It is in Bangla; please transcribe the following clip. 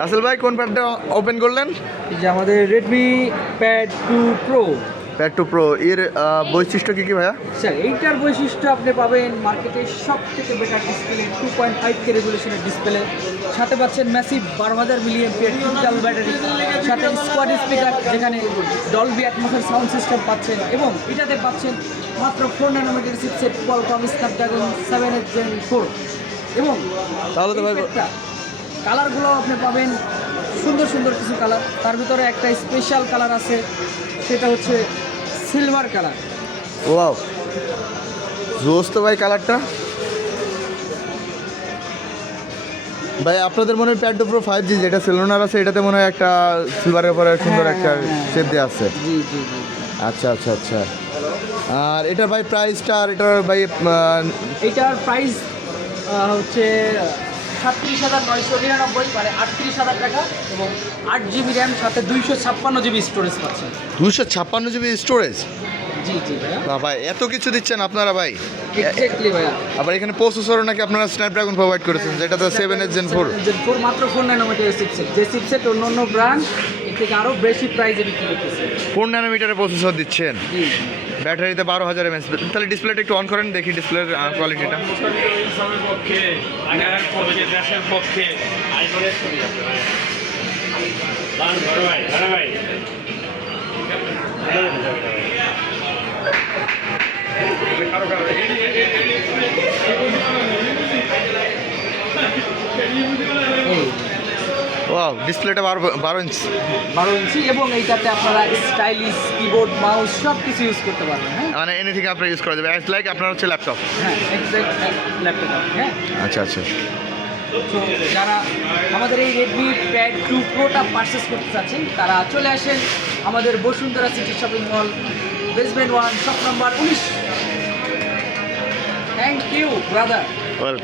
রাসেল ভাই কোন প্যাডটা ওপেন করলেন? এই যে আমাদের Redmi pad 2 pro. Pad 2 pro এর বৈশিষ্ট্য কী কী ভাইয়া? স্যার এইটার বৈশিষ্ট্য আপনি পাবেন মার্কেটের সব থেকে বেটার ডিসপ্লে, 2.5K রেজুলেশনের ডিসপ্লে, সাথে পাচ্ছেন ম্যাসিভ 12,000 মিলিয়ন ডিজিটাল ব্যাটারি, সাথে স্কোয়াড স্পিকার যেখানে ডলবি অ্যাটমসের সাউন্ড সিস্টেম পাচ্ছেন, এবং এটাতে পাচ্ছেন মাত্র 4 nanometre chipset Qualcomm Snapdragon 7 Gen 4। এবং তাহলে তো ভাই কালারগুলো আপনি পাবেন সুন্দর সুন্দর কিছু কালার, তার ভিতরে একটা স্পেশাল কালার আছে, সেটা হচ্ছে সিলভার কালার। ওয়াও, জোস তো ভাই কালারটা। ভাই আপনাদের মনে হয় প্যাড 2 প্রো 5G যেটা সেলুনার আছে, এটাতে মনে হয় একটা সিলভারের পরে সুন্দর একটা শেপ দেওয়া আছে। জি জি জি। আচ্ছা আচ্ছা আচ্ছা। আর এটার ভাই প্রাইসটা, আর এটার ভাই এইটার প্রাইস হচ্ছে 37,999, মানে 38,000 টাকা, এবং 8GB র্যাম, সাথে 256GB স্টোরেজ পাচ্ছেন। 256GB storage? জি জি ভাইয়া, ভাই এত কিছু দিচ্ছেন আপনারা ভাই। এক্স্যাক্টলি ভাইয়া। আবার এখানে প্রসেসরও নাকি আপনারা স্ন্যাপড্রাগন প্রোভাইড করেছেন, যেটা তো 7 Gen 4। Gen 4 মাত্র 4 ন্যানোমিটারের চিপসেট, যে চিপসেট অন্য অন্য ব্র্যান্ড এর থেকে আরও বেশি প্রাইসে বিক্রি করতেছে। 4 ন্যানোমিটারের প্রসেসর দিচ্ছেন, জি। ব্যাটারিতে 12,000 mAh। তাহলে ডিসপ্লেটা একটু অন করেন, দেখি ডিসপ্লের কোয়ালিটিটা। দেশের পক্ষে ওয়াও, ডিসপ্লেটা 12 ইঞ্চি। 12 ইঞ্চি, এবং এইটাতে আপনারা স্টাইলিশ কিবোর্ড মাউস সব কিছু ইউজ করতে পারবেন। হ্যাঁ মানে এনিথিং আপনারা ইউজ করা যাবে, অ্যাজ লাইক আপনার হচ্ছে ল্যাপটপ। হ্যাঁ, এক্সাক্ট ল্যাপটপ। হ্যাঁ, আচ্ছা আচ্ছা। তো যারা আমাদের এই রেডমি প্যাড 2 প্রোটা পারচেস করতে চাচ্ছেন, তারা চলে আসেন আমাদের Bashundhara City shopping mall, basement 1, shop number 19। Thank you brother. Welcome.